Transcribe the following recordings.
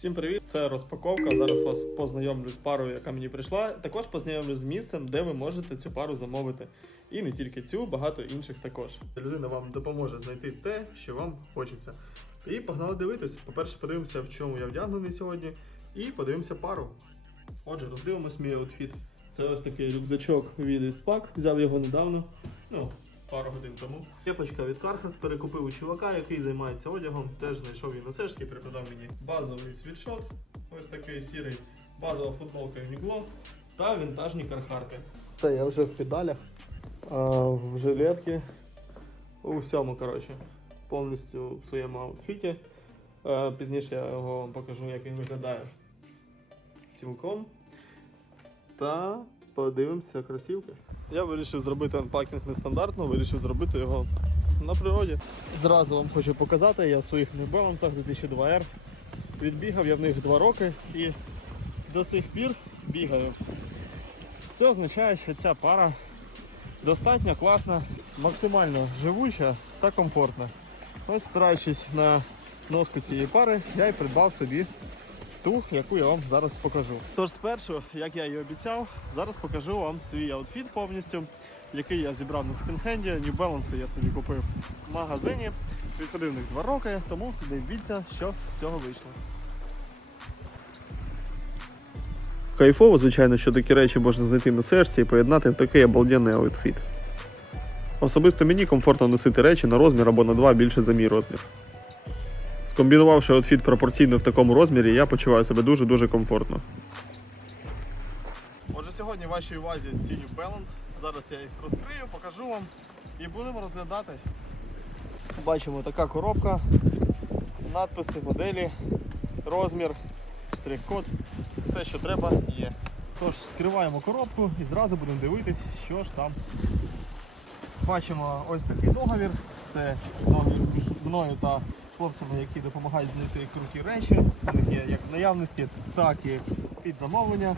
Всім привіт! Це розпаковка. Зараз вас познайомлю з парою, яка мені прийшла. Також познайомлю з місцем, де ви можете цю пару замовити. І не тільки цю, багато інших також. Людина вам допоможе знайти те, що вам хочеться. І погнали дивитись. По-перше, подивимося, в чому я вдягнений сьогодні, і подивимося пару. Отже, роздивимось мій аутфіт. Це ось такий рюкзачок від Істпак. Взяв його недавно. Ну, пару годин тому. Кепочка від Carhartt перекупив у чувака, який займається одягом. Теж знайшов її на сешки, преподав мені базовий світшот, ось такий сірий, базова футболка Uniqlo та вінтажні кархарти. Це я вже в педалях, в жилетці, у всьому, коротше, повністю в своєму аутфіті. Е, Пізніше я його вам покажу, як він виглядає цілком. Та подивимося кросівки. Я вирішив зробити анпакінг нестандартно, вирішив зробити його на природі. Зразу вам хочу показати, я в своїх New Balance 2002 R відбігав я в них 2 роки і до сих пір бігаю. Це означає, що ця пара достатньо класна, максимально живуча та комфортна. Ось спираючись на носку цієї пари, я і придбав собі ту, яку я вам зараз покажу. Тож спершу, як я і обіцяв, зараз покажу вам свій аутфіт повністю, який я зібрав на секонд-хенді. New Balance я собі купив в магазині. Відходив в них два роки, тому дивіться, що з цього вийшло. Кайфово, звичайно, що такі речі можна знайти на серці і поєднати в такий обалденний аутфіт. Особисто мені комфортно носити речі на розмір або на два більше за мій розмір. Скомбінувавши аутфіт пропорційно в такому розмірі, я почуваю себе дуже-дуже комфортно. Отже, сьогодні вашій увазі ці New Balance. Зараз я їх розкрию, покажу вам і будемо розглядати. Бачимо така коробка, надписи, моделі, розмір, штрих-код, все, що треба, є. Тож, скриваємо коробку і зразу будемо дивитись, що ж там. Бачимо ось такий договір. Це договір між мною та хлопцями, які допомагають знайти круті речі. Вони є як в наявності, так і під замовлення.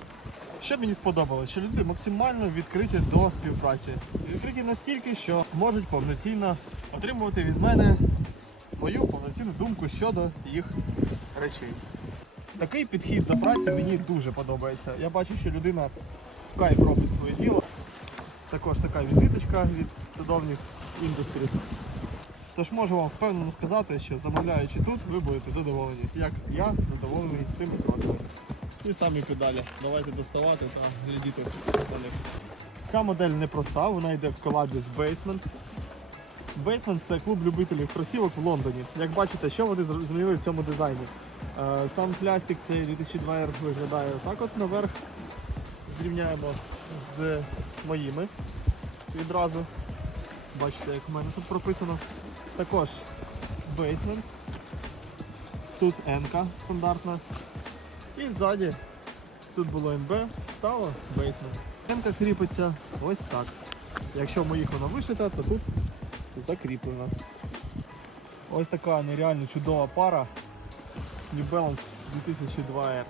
Що мені сподобалось, що люди максимально відкриті до співпраці. Відкриті настільки, що можуть повноцінно отримувати від мене мою повноцінну думку щодо їх речей. Такий підхід до праці мені дуже подобається. Я бачу, що людина в кайф робить своє діло. Також така візиточка від Садовник Industries. Тож можу вам впевнено сказати, що замовляючи тут, ви будете задоволені, як я задоволений цими кросами. І самі педалі. Давайте доставати та глядіти на них. Ця модель непроста, вона йде в колабі з Basement. Basement це клуб любителів кросівок в Лондоні. Як бачите, що вони змінили в цьому дизайні. Е, Сам плястик цей 2002 R виглядає так от наверх. Зрівняємо з моїми відразу. Бачите, як в мене тут прописано. Також Basement. Тут N стандартна. І ззаді тут було НБ, стало Basement. N кріпиться ось так. Якщо в моїх вона вишита, то тут закріплена. Ось така нереально чудова пара New Balance 2002 R.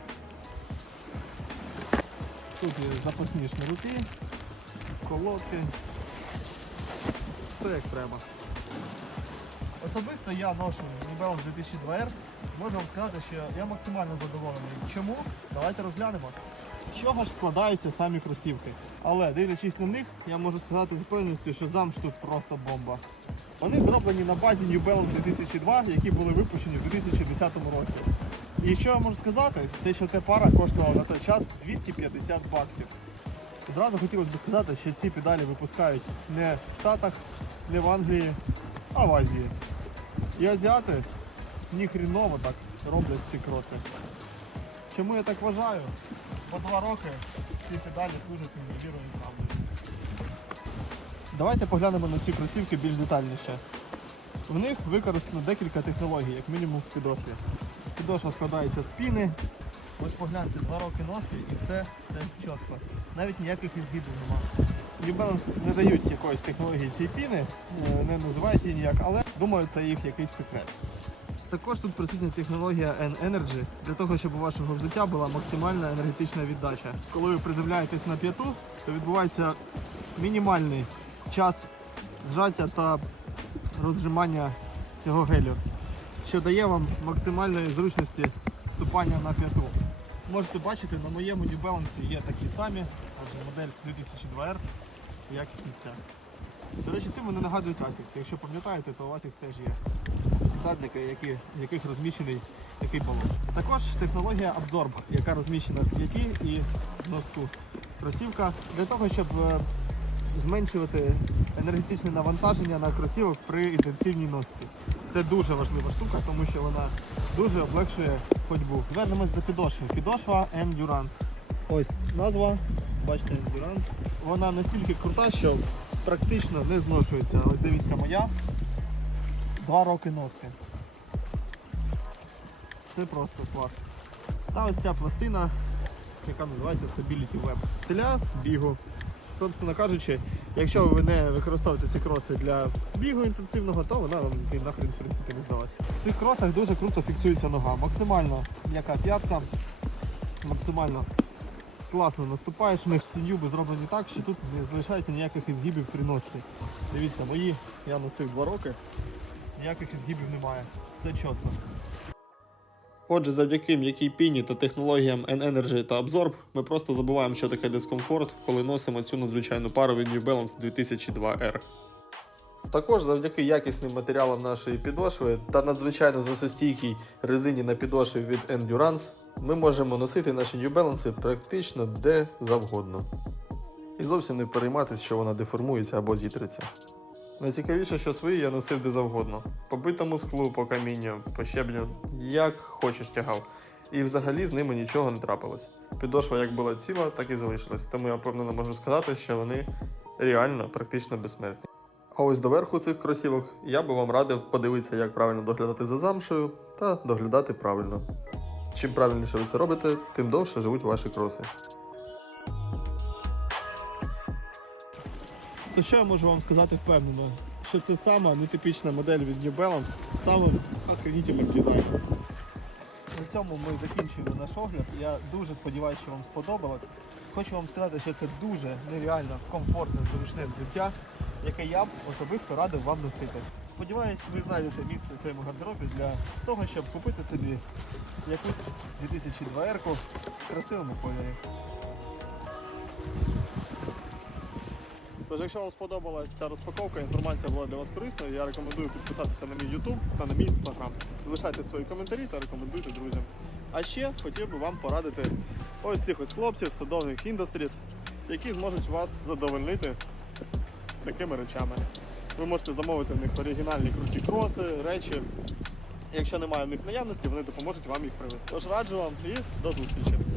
Тут є запасні шнурки, колодки. Все як треба. Особисто я ношу New Balance 2002 R. Можу вам сказати, що я максимально задоволений. Чому? Давайте розглянемо. З чого ж складаються самі кросівки. Але дивлячись на них, я можу сказати з впевненістю, що замш тут просто бомба. Вони зроблені на базі New Balance 2002, які були випущені в 2010 році. І що я можу сказати, те, що ця пара коштувала на той час 250 баксів. Зразу хотілося б сказати, що ці педалі випускають не в Штатах, не в Англії, а в Азії. І азіати ніхріново так роблять ці кроси. Чому я так вважаю? По два роки ці педалі служать мені правдою. Давайте поглянемо на ці кросівки більш детальніше. В них використано декілька технологій, як мінімум в підошві. Підошва складається з піни. Ось погляньте, два роки носки і все, все чітко. Навіть ніяких ізгибів немає. New Balance не дають якоїсь технології цієї піни, е, не називають її ніяк, але думаю, це їх якийсь секрет. Також тут присутня технологія N-Energy для того, щоб у вашого взуття була максимальна енергетична віддача. Коли ви приземляєтесь на п'яту, то відбувається мінімальний час зжаття та розжимання цього гелю, що дає вам максимальної зручності наступання на п'яту. Можете бачити, на моєму New Balance є такі самі, адже модель 2002R, як і ця. До речі, цим вони нагадують Asics. Якщо пам'ятаєте, то у Asics теж є задники, які, в яких розміщений такий балон. Також технологія Absorb, яка розміщена в п'яті і в носку кросівка, для того, щоб е, зменшувати енергетичне навантаження на кросівок при інтенсивній носці. Це дуже важлива штука, тому що вона дуже облегшує ходьбу. Вернемось до підошви. Підошва Endurance. Ось назва, бачите, Endurance. Вона настільки крута, що практично не зношується. Ось дивіться моя. Два роки носки. Це просто клас. Та ось ця пластина, яка називається Stability Web. Для бігу. Собственно кажучи, якщо ви не використовуєте ці кроси для бігу інтенсивного, то вона вам нахрен в принципі не здалася. В цих кросах дуже круто фіксується нога. Максимально м'яка п'ятка, максимально класно наступаєш, мишці юби зроблені так, що тут не залишається ніяких ізгибів при носці. Дивіться, мої я носив два роки, ніяких ізгибів немає. Все чітко. Отже, завдяки м'якій піні та технологіям N-Energy та Absorb, ми просто забуваємо, що таке дискомфорт, коли носимо цю надзвичайну пару від New Balance 2002R. Також завдяки якісним матеріалам нашої підошви та надзвичайно зносостійкій резині на підошві від Endurance, ми можемо носити наші New Balance практично де завгодно. І зовсім не перейматися, що вона деформується або зітреться. Найцікавіше, що свої я носив де завгодно. По битому склу, по камінню, по щеблю, як хочеш тягав. І взагалі з ними нічого не трапилось. Підошва як була ціла, так і залишилась. Тому я впевнено можу сказати, що вони реально практично безсмертні. А ось доверху цих кросівок я би вам радив подивитися, як правильно доглядати за замшею та доглядати правильно. Чим правильніше ви це робите, тим довше живуть ваші кроси. То що я можу вам сказати впевнено? Що це сама нетипічна модель від New Balance з самим охренітельним дизайном. На цьому ми закінчуємо наш огляд. Я дуже сподіваюся, що вам сподобалось. Хочу вам сказати, що це дуже нереально комфортне, зручне взуття, яке я б особисто радив вам носити. Сподіваюсь, ви знайдете місце в своєму гардеробі для того, щоб купити собі якусь 2002 r в красивому кольорі. Тож, якщо вам сподобалася ця розпаковка, інформація була для вас корисною, я рекомендую підписатися на мій YouTube та на мій Instagram. Залишайте свої коментарі та рекомендуйте друзям. А ще хотів би вам порадити ось цих ось хлопців з садових Industries, які зможуть вас задовольнити такими речами. Ви можете замовити в них оригінальні круті кроси, речі. Якщо немає в них наявності, вони допоможуть вам їх привезти. Тож раджу вам і до зустрічі!